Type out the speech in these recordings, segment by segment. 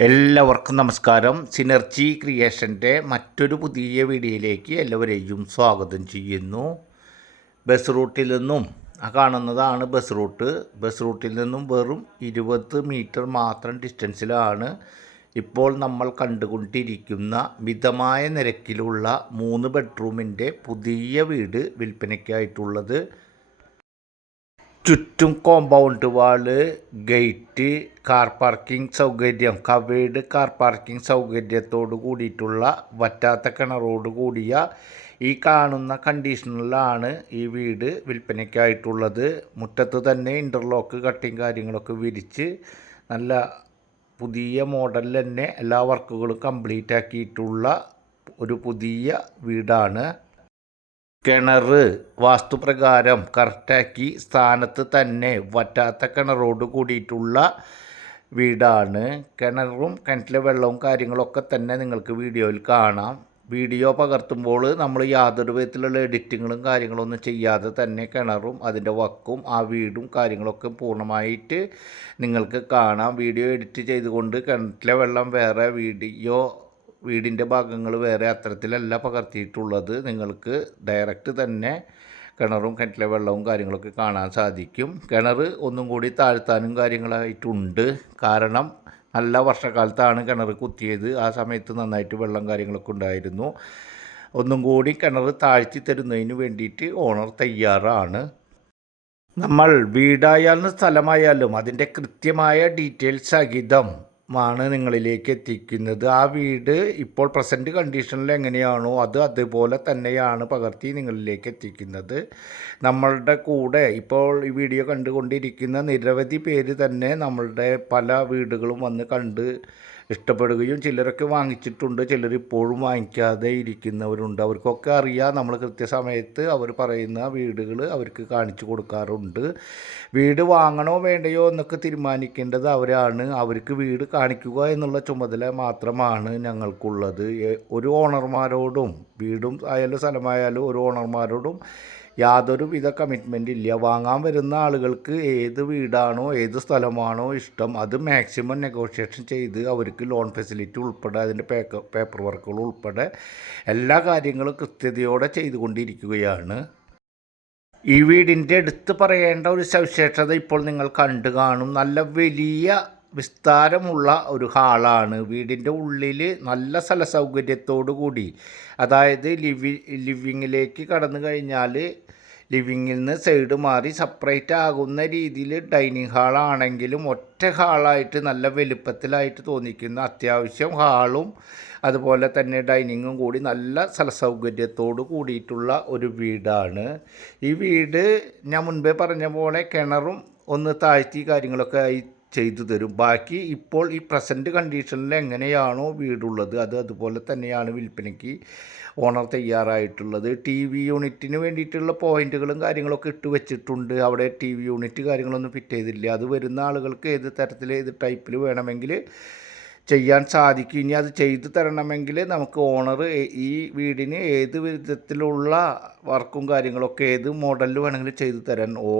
എല്ലാവർക്കും നമസ്കാരം. സിനർജി ക്രിയേഷന്റെ മറ്റൊരു പുതിയ വീഡിയോയിലേക്ക് എല്ലാവരെയും സ്വാഗതം ചെയ്യുന്നു. ബസ് റൂട്ടിൽ നിന്നും ആ കാണുന്നതാണ് ബസ് റൂട്ട് ബസ് റൂട്ടിൽ നിന്നും വെറും ഇരുപത് മീറ്റർ മാത്രം ഡിസ്റ്റൻസിലാണ് ഇപ്പോൾ നമ്മൾ കണ്ടുകൊണ്ടിരിക്കുന്ന മിതമായ നിരക്കിലുള്ള മൂന്ന് ബെഡ്റൂമിന്റെ പുതിയ വീട് വിൽപ്പനയ്ക്കായിട്ടുള്ളത് ചുറ്റും compound wall gate car parking സൗകര്യം കവേഡ് കാർ പാർക്കിംഗ് സൗകര്യത്തോട് കൂടിയിട്ടുള്ള വറ്റാത്ത കിണറോട് കൂടിയ ഈ കാണുന്ന കണ്ടീഷനിലാണ് ഈ വീട് വിൽപ്പനയ്ക്കായിട്ടുള്ളത്. മുറ്റത്ത് തന്നെ ഇന്റർലോക്ക് കട്ടിങ് കാര്യങ്ങളൊക്കെ വിരിച്ച് നല്ല പുതിയ മോഡലിൽ തന്നെ എല്ലാ വർക്കുകളും കംപ്ലീറ്റ് ആക്കിയിട്ടുള്ള ഒരു പുതിയ വീടാണ്. കിണർ വാസ്തുപ്രകാരം കറക്റ്റാക്കി സ്ഥാനത്ത് തന്നെ വറ്റാത്ത കിണറോട് കൂടിയിട്ടുള്ള വീടാണ്. കിണറും കിണറ്റിലെ വെള്ളവും കാര്യങ്ങളൊക്കെ തന്നെ നിങ്ങൾക്ക് വീഡിയോയിൽ കാണാം. വീഡിയോ പകർത്തുമ്പോൾ നമ്മൾ യാതൊരു വിധത്തിലുള്ള എഡിറ്റിങ്ങും കാര്യങ്ങളൊന്നും ചെയ്യാതെ തന്നെ കിണറും അതിന്റെ വക്കും ആ വീടും കാര്യങ്ങളൊക്കെ പൂർണമായിട്ട് നിങ്ങൾക്ക് കാണാം. വീഡിയോ എഡിറ്റ് ചെയ്തുകൊണ്ട് കിണറ്റിലെ വെള്ളം വേറെ വീഡിയോ വീടിന്റെ ഭാഗങ്ങൾ വേറെ അത്തരത്തിലല്ല പകർത്തിയിട്ടുള്ളത്. നിങ്ങൾക്ക് ഡയറക്റ്റ് തന്നെ കിണറും കിണറ്റിലെ വെള്ളവും കാര്യങ്ങളൊക്കെ കാണാൻ സാധിക്കും. കിണർ ഒന്നും കൂടി താഴ്ത്താനും കാര്യങ്ങളായിട്ടുണ്ട്. കാരണം നല്ല വർഷക്കാലത്താണ് കിണർ കുത്തിയത്. ആ സമയത്ത് നന്നായിട്ട് വെള്ളം കാര്യങ്ങളൊക്കെ ഉണ്ടായിരുന്നു. ഒന്നും കൂടി കിണർ താഴ്ത്തി തരുന്നതിന് വേണ്ടിയിട്ട് ഓണർ തയ്യാറാണ്. നമ്മൾ വീടായാലും സ്ഥലമായാലും അതിന്റെ കൃത്യമായ ഡീറ്റെയിൽസ് സഹിതം ആണ് നിങ്ങളിലേക്ക് എത്തിക്കുന്നത്. ആ വീട് ഇപ്പോൾ പ്രസന്റ് കണ്ടീഷനിൽ എങ്ങനെയാണോ അത് അതുപോലെ തന്നെയാണ് പകർത്തി നിങ്ങളിലേക്ക് എത്തിക്കുന്നത്. നമ്മളുടെ കൂടെ ഇപ്പോൾ ഈ വീഡിയോ കണ്ടുകൊണ്ടിരിക്കുന്ന നിരവധി പേര് തന്നെ നമ്മളുടെ പല വീടുകളും വന്ന് കണ്ട് ഇഷ്ടപ്പെടുകയും ചിലരൊക്കെ വാങ്ങിച്ചിട്ടുണ്ട്. ചിലർ ഇപ്പോഴും വാങ്ങിക്കാതെ ഇരിക്കുന്നവരുണ്ട്. അവർക്കൊക്കെ അറിയാം നമ്മൾ കൃത്യസമയത്ത് അവർ പറയുന്ന വീടുകൾ അവർക്ക് കാണിച്ചു കൊടുക്കാറുണ്ട്. വീട് വാങ്ങണോ വേണ്ടയോ എന്നൊക്കെ തീരുമാനിക്കേണ്ടത് അവരാണ്. അവർക്ക് വീട് കാണിക്കുക എന്നുള്ള ചുമതല മാത്രമാണ് ഞങ്ങൾക്കുള്ളത്. ഒരു ഓണർമാരോടും വീടും ആയാലും സ്ഥലമായാലും ഒരു ഓണർമാരോടും യാതൊരു വിധ കമ്മിറ്റ്മെന്റ് ഇല്ല. വാങ്ങാൻ വരുന്ന ആളുകൾക്ക് ഏത് വീടാണോ ഏത് സ്ഥലമാണോ ഇഷ്ടം അത് മാക്സിമം നെഗോഷിയേഷൻ ചെയ്ത് അവർക്ക് ലോൺ ഫെസിലിറ്റി ഉൾപ്പെടെ അതിന്റെ പേപ്പർ വർക്കുകൾ ഉൾപ്പെടെ എല്ലാ കാര്യങ്ങളും കൃത്യതയോടെ ചെയ്തുകൊണ്ടിരിക്കുകയാണ്. ഈ വീടിന്റെ അടുത്ത് പറയേണ്ട ഒരു സവിശേഷത ഇപ്പോൾ നിങ്ങൾ കണ്ടു കാണും. നല്ല വലിയ വിസ്താരമുള്ള ഒരു ഹാളാണ്. വീടിന്റെ ഉള്ളിൽ നല്ല സ്ഥല സൗകര്യത്തോടു കൂടി. അതായത് ലിവി ലിവിങ്ങിലേക്ക് കടന്നു കഴിഞ്ഞാൽ ലിവിങ്ങിൽ നിന്ന് സൈഡ് മാറി സെപ്പറേറ്റ് ആകുന്ന രീതിയിൽ ഡൈനിങ് ഹാളാണെങ്കിലും ഒറ്റ ഹാളായിട്ട് നല്ല വലുപ്പത്തിലായിട്ട് തോന്നിക്കുന്ന അത്യാവശ്യം ഹാളും അതുപോലെ തന്നെ ഡൈനിങ്ങും കൂടി നല്ല സ്ഥല സൗകര്യത്തോട് കൂടിയിട്ടുള്ള ഒരു വീടാണ്. ഈ വീട് ഞാൻ മുൻപേ പറഞ്ഞ പോലെ കിണറും ഒന്ന് താഴ്ത്തി കാര്യങ്ങളൊക്കെ ആയി ചെയ്തു തരും. ബാക്കി ഇപ്പോൾ ഈ പ്രസന്റ് കണ്ടീഷനിൽ എങ്ങനെയാണോ വീടുള്ളത് അത് അതുപോലെ തന്നെയാണ് വിൽപ്പനയ്ക്ക് ഓണർ തയ്യാറായിട്ടുള്ളത്. ടി വി യൂണിറ്റിന് വേണ്ടിയിട്ടുള്ള പോയിന്റുകളും കാര്യങ്ങളൊക്കെ ഇട്ട് വെച്ചിട്ടുണ്ട്. അവിടെ ടി വി യൂണിറ്റ് കാര്യങ്ങളൊന്നും ഫിറ്റ് ചെയ്തില്ല. അത് വരുന്ന ആളുകൾക്ക് ഏത് തരത്തിൽ ഏത് ടൈപ്പിൽ വേണമെങ്കിൽ ചെയ്യാൻ സാധിക്കും. ഇനി അത് ചെയ്തു തരണമെങ്കിൽ നമുക്ക് ഓണർ ഈ വീടിന് ഏത് വിധത്തിലുള്ള വർക്കും കാര്യങ്ങളൊക്കെ ഏത് മോഡലിൽ വേണമെങ്കിലും ചെയ്തു തരാൻ ഓ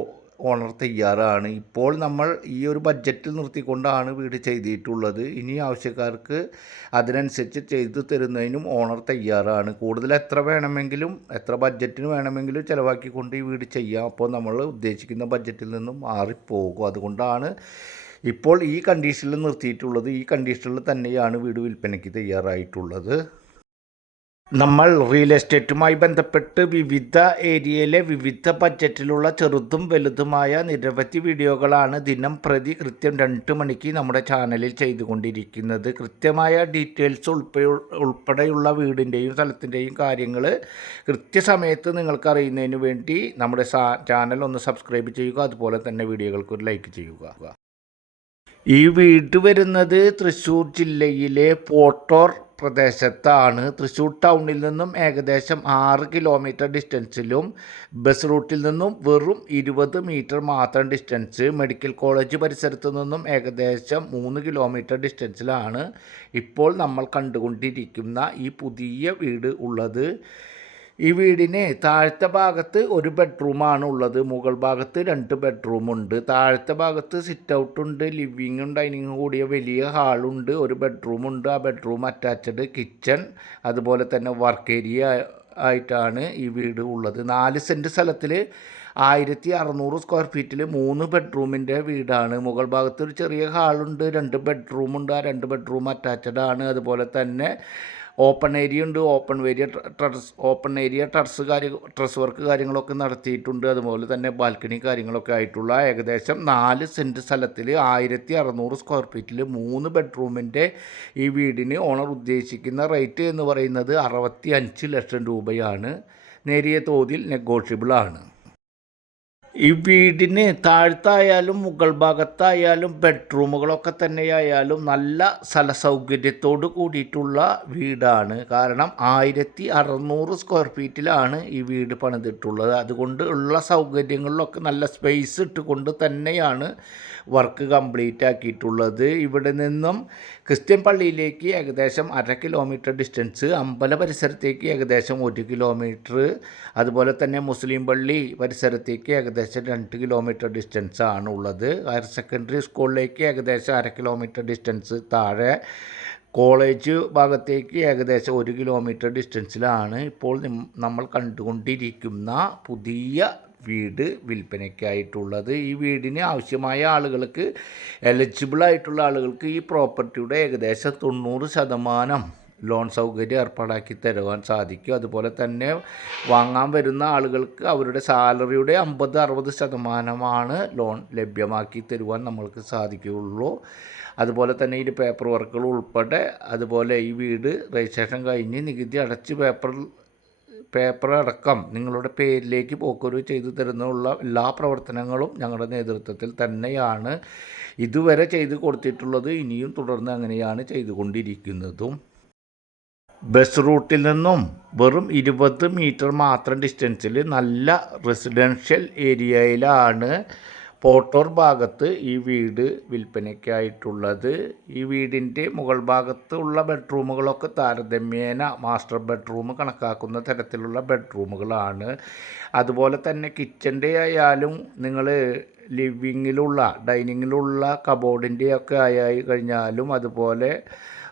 ഓണർ തയ്യാറാണ്. ഇപ്പോൾ നമ്മൾ ഈ ഒരു ബഡ്ജറ്റിൽ നിർത്തിക്കൊണ്ടാണ് വീട് ചെയ്തിട്ടുള്ളത്. ഇനി ആവശ്യക്കാർക്ക് അതിനനുസരിച്ച് ചെയ്തു തരുന്നതിനും ഓണർ തയ്യാറാണ്. കൂടുതൽ എത്ര വേണമെങ്കിലും എത്ര ബഡ്ജറ്റിന് വേണമെങ്കിലും ചിലവാക്കിക്കൊണ്ട് ഈ വീട് ചെയ്യാം. അപ്പോൾ നമ്മൾ ഉദ്ദേശിക്കുന്ന ബഡ്ജറ്റിൽ നിന്നും മാറിപ്പോകും. അതുകൊണ്ടാണ് ഇപ്പോൾ ഈ കണ്ടീഷനിൽ നിർത്തിയിട്ടുള്ളത്. ഈ കണ്ടീഷനിൽ തന്നെയാണ് വീട് വിൽപ്പനയ്ക്ക് തയ്യാറായിട്ടുള്ളത്. നമ്മൾ റിയൽ എസ്റ്റേറ്റുമായി ബന്ധപ്പെട്ട് വിവിധ ഏരിയയിലെ വിവിധ ബഡ്ജറ്റിലുള്ള ചെറുതും വലുതുമായ നിരവധി വീഡിയോകളാണ് ദിനം പ്രതി കൃത്യം രണ്ട് മണിക്ക് നമ്മുടെ ചാനലിൽ ചെയ്തുകൊണ്ടിരിക്കുന്നത്. കൃത്യമായ ഡീറ്റെയിൽസ് ഉൾപ്പെ ഉൾപ്പെടെയുള്ള വീടിന്റെയും സ്ഥലത്തിന്റെയും കാര്യങ്ങൾ കൃത്യസമയത്ത് നിങ്ങൾക്ക് അറിയുന്നതിന് വേണ്ടി നമ്മുടെ ചാനൽ ഒന്ന് സബ്സ്ക്രൈബ് ചെയ്യുക. അതുപോലെ തന്നെ വീഡിയോകൾക്ക് ഒരു ലൈക്ക് ചെയ്യുക. ഈ വീട് വരുന്നത് തൃശ്ശൂർ ജില്ലയിലെ പോട്ടോർ പ്രദേശത്താണ്. തൃശ്ശൂർ ടൗണിൽ നിന്നും ഏകദേശം ആറ് കിലോമീറ്റർ ഡിസ്റ്റൻസിലും ബസ് റൂട്ടിൽ നിന്നും വെറും ഇരുപത് മീറ്റർ മാത്രം ഡിസ്റ്റൻസ് മെഡിക്കൽ കോളേജ് പരിസരത്തു നിന്നും ഏകദേശം മൂന്ന് കിലോമീറ്റർ ഡിസ്റ്റൻസിലാണ് ഇപ്പോൾ നമ്മൾ കണ്ടുകൊണ്ടിരിക്കുന്ന ഈ പുതിയ വീട് ഉള്ളത്. ഈ വീടിന് താഴത്തെ ഭാഗത്ത് ഒരു ബെഡ്റൂമാണ് ഉള്ളത് മുകൾ ഭാഗത്ത് രണ്ട് ബെഡ്റൂമുണ്ട് താഴത്തെ ഭാഗത്ത് സിറ്റ് ഔട്ടുണ്ട് ലിവിങ്ങും ഡൈനിങ്ങും കൂടിയ വലിയ ഹാളുണ്ട് ഒരു ബെഡ്റൂമുണ്ട് ആ ബെഡ്റൂം അറ്റാച്ച്ഡ് കിച്ചൺ അതുപോലെ തന്നെ വർക്ക് ഏരിയ ആയിട്ടാണ് ഈ വീട് ഉള്ളത്. നാല് സെന്റ് സ്ഥലത്തിൽ ആയിരത്തി അറുന്നൂറ് സ്ക്വയർ ഫീറ്റിൽ മൂന്ന് ബെഡ്റൂമിന്റെ വീടാണ്. മുകൾ ഭാഗത്ത് ഒരു ചെറിയ ഹാളുണ്ട് രണ്ട് ബെഡ്റൂമുണ്ട് ആ രണ്ട് ബെഡ്റൂം അറ്റാച്ച്ഡ് ആണ്. അതുപോലെ തന്നെ ഓപ്പൺ ഏരിയ ഉണ്ട് open area terrace open area terrace കാര്യ ടെറസ് വർക്ക് കാര്യങ്ങളൊക്കെ നടത്തിയിട്ടുണ്ട്. അതുപോലെ തന്നെ ബാൽക്കണി കാര്യങ്ങളൊക്കെ ആയിട്ടുള്ള ഏകദേശം നാല് സെന്റ് സ്ഥലത്തിൽ ആയിരത്തി അറുന്നൂറ് സ്ക്വയർ ഫീറ്റിൽ മൂന്ന് ബെഡ്റൂമിന്റെ ഈ വീടിന് ഓണർ ഉദ്ദേശിക്കുന്ന റേറ്റ് എന്ന് പറയുന്നത് അറുപത്തി അഞ്ച് ലക്ഷം രൂപയാണ്. നേരിയ തോതിൽ നെഗോഷ്യബിൾ ആണ്. ഈ വീടിന് താഴത്തായാലും മുകൾ ഭാഗത്തായാലും ബെഡ്റൂമുകളൊക്കെ തന്നെയായാലും നല്ല സ്ഥല സൗകര്യത്തോട് കൂടിയിട്ടുള്ള വീടാണ്. കാരണം ആയിരത്തി അറുന്നൂറ് സ്ക്വയർ ഫീറ്റിലാണ് ഈ വീട് പണിതിട്ടുള്ളത്. അതുകൊണ്ട് ഉള്ള സൗകര്യങ്ങളിലൊക്കെ നല്ല സ്പേസ് ഇട്ടുകൊണ്ട് തന്നെയാണ് വർക്ക് കംപ്ലീറ്റ് ആക്കിയിട്ടുള്ളത്. ഇവിടെ നിന്നും ക്രിസ്ത്യൻ പള്ളിയിലേക്ക് ഏകദേശം അര കിലോമീറ്റർ ഡിസ്റ്റൻസ് അമ്പല പരിസരത്തേക്ക് ഏകദേശം ഒരു കിലോമീറ്റർ അതുപോലെ തന്നെ മുസ്ലിം പള്ളി പരിസരത്തേക്ക് ഏകദേശം രണ്ട് കിലോമീറ്റർ ഡിസ്റ്റൻസ് ആണ് ഉള്ളത് ഹയർ സെക്കൻഡറി സ്കൂളിലേക്ക് ഏകദേശം അര കിലോമീറ്റർ ഡിസ്റ്റൻസ് താഴെ. കോളേജ് ഭാഗത്തേക്ക് ഏകദേശം ഒരു കിലോമീറ്റർ ഡിസ്റ്റൻസിലാണ് ഇപ്പോൾ നമ്മൾ കണ്ടുകൊണ്ടിരിക്കുന്ന പുതിയ വീട് വിൽപ്പനയ്ക്കായിട്ടുള്ളത്. ഈ വീടിന് ആവശ്യമായ ആളുകൾക്ക് എലിജിബിൾ ആയിട്ടുള്ള ആളുകൾക്ക് ഈ പ്രോപ്പർട്ടിയുടെ ഏകദേശം തൊണ്ണൂറ് ശതമാനം. ലോൺ സൗകര്യം ഏർപ്പാടാക്കി തരുവാൻ സാധിക്കും. അതുപോലെ തന്നെ വാങ്ങാൻ വരുന്ന ആളുകൾക്ക് അവരുടെ സാലറിയുടെ അമ്പത് അറുപത് ശതമാനമാണ് ലോൺ ലഭ്യമാക്കി തരുവാൻ നമ്മൾക്ക് സാധിക്കുകയുള്ളൂ. അതുപോലെ തന്നെ ഇതിൽ പേപ്പർ വർക്കുകൾ ഉൾപ്പെടെ അതുപോലെ ഈ വീട് രജിസ്ട്രേഷൻ കഴിഞ്ഞ് നികുതി അടച്ച് പേപ്പർ പേപ്പർ അടക്കം നിങ്ങളുടെ പേരിലേക്ക് പോക്കൊരു ചെയ്തു തരുന്നുള്ള എല്ലാ പ്രവർത്തനങ്ങളും ഞങ്ങളുടെ നേതൃത്വത്തിൽ തന്നെയാണ് ഇതുവരെ ചെയ്തു കൊടുത്തിട്ടുള്ളത്. ഇനിയും തുടർന്ന് അങ്ങനെയാണ് ചെയ്തുകൊണ്ടിരിക്കുന്നതും. ബസ് റൂട്ടിൽ നിന്നും വെറും ഇരുപത് മീറ്റർ മാത്രം ഡിസ്റ്റൻസിൽ നല്ല റെസിഡൻഷ്യൽ ഏരിയയിലാണ് പോട്ടോർ ഭാഗത്ത് ഈ വീട് വിൽപ്പനയ്ക്കായിട്ടുള്ളത്. ഈ വീടിന്റെ മുകൾ ഭാഗത്ത് ഉള്ള ബെഡ്റൂമുകളൊക്കെ താരതമ്യേന മാസ്റ്റർ ബെഡ്റൂം കണക്കാക്കുന്ന തരത്തിലുള്ള ബെഡ്റൂമുകളാണ് അതുപോലെ തന്നെ കിച്ചന്റെ ആയാലും നിങ്ങൾ ലിവിങ്ങിലുള്ള ഡൈനിങ്ങിലുള്ള കബോർഡിന്റെ ഒക്കെ ആയി കഴിഞ്ഞാലും അതുപോലെ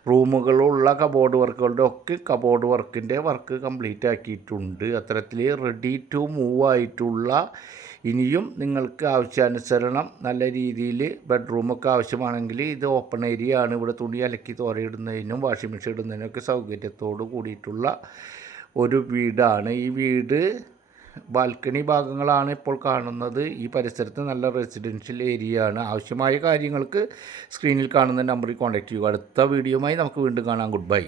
റൂമുകളുള്ള കബോർഡ് വർക്കുകളുടെ ഒക്കെ കബോർഡ് വർക്കിന്റെ വർക്ക് കംപ്ലീറ്റ് ആക്കിയിട്ടുണ്ട്. അത്തരത്തിൽ റെഡി ടു മൂവ് ആയിട്ടുള്ള ഇനിയും നിങ്ങൾക്ക് ആവശ്യാനുസരണം നല്ല രീതിയിൽ ബെഡ്റൂമൊക്കെ ആവശ്യമാണെങ്കിൽ ഇത് ഓപ്പൺ ഏരിയ ആണ്. ഇവിടെ തുണി അലക്കി തോരയിടുന്നതിനും വാഷിംഗ് മെഷീൻ ഇടുന്നതിനൊക്കെ സൗകര്യത്തോട് കൂടിയിട്ടുള്ള ഒരു വീടാണ്. ഈ വീട് ബാൽക്കണി ഭാഗങ്ങളാണ് ഇപ്പോൾ കാണുന്നത്. ഈ പരിസരത്ത് നല്ല റെസിഡൻഷ്യൽ ഏരിയ ആണ്. ആവശ്യമായ കാര്യങ്ങൾക്ക് സ്ക്രീനിൽ കാണുന്ന നമ്പറിൽ കോൺടാക്റ്റ് ചെയ്യുക. അടുത്ത വീഡിയോയുമായി നമുക്ക് വീണ്ടും കാണാം. Good bye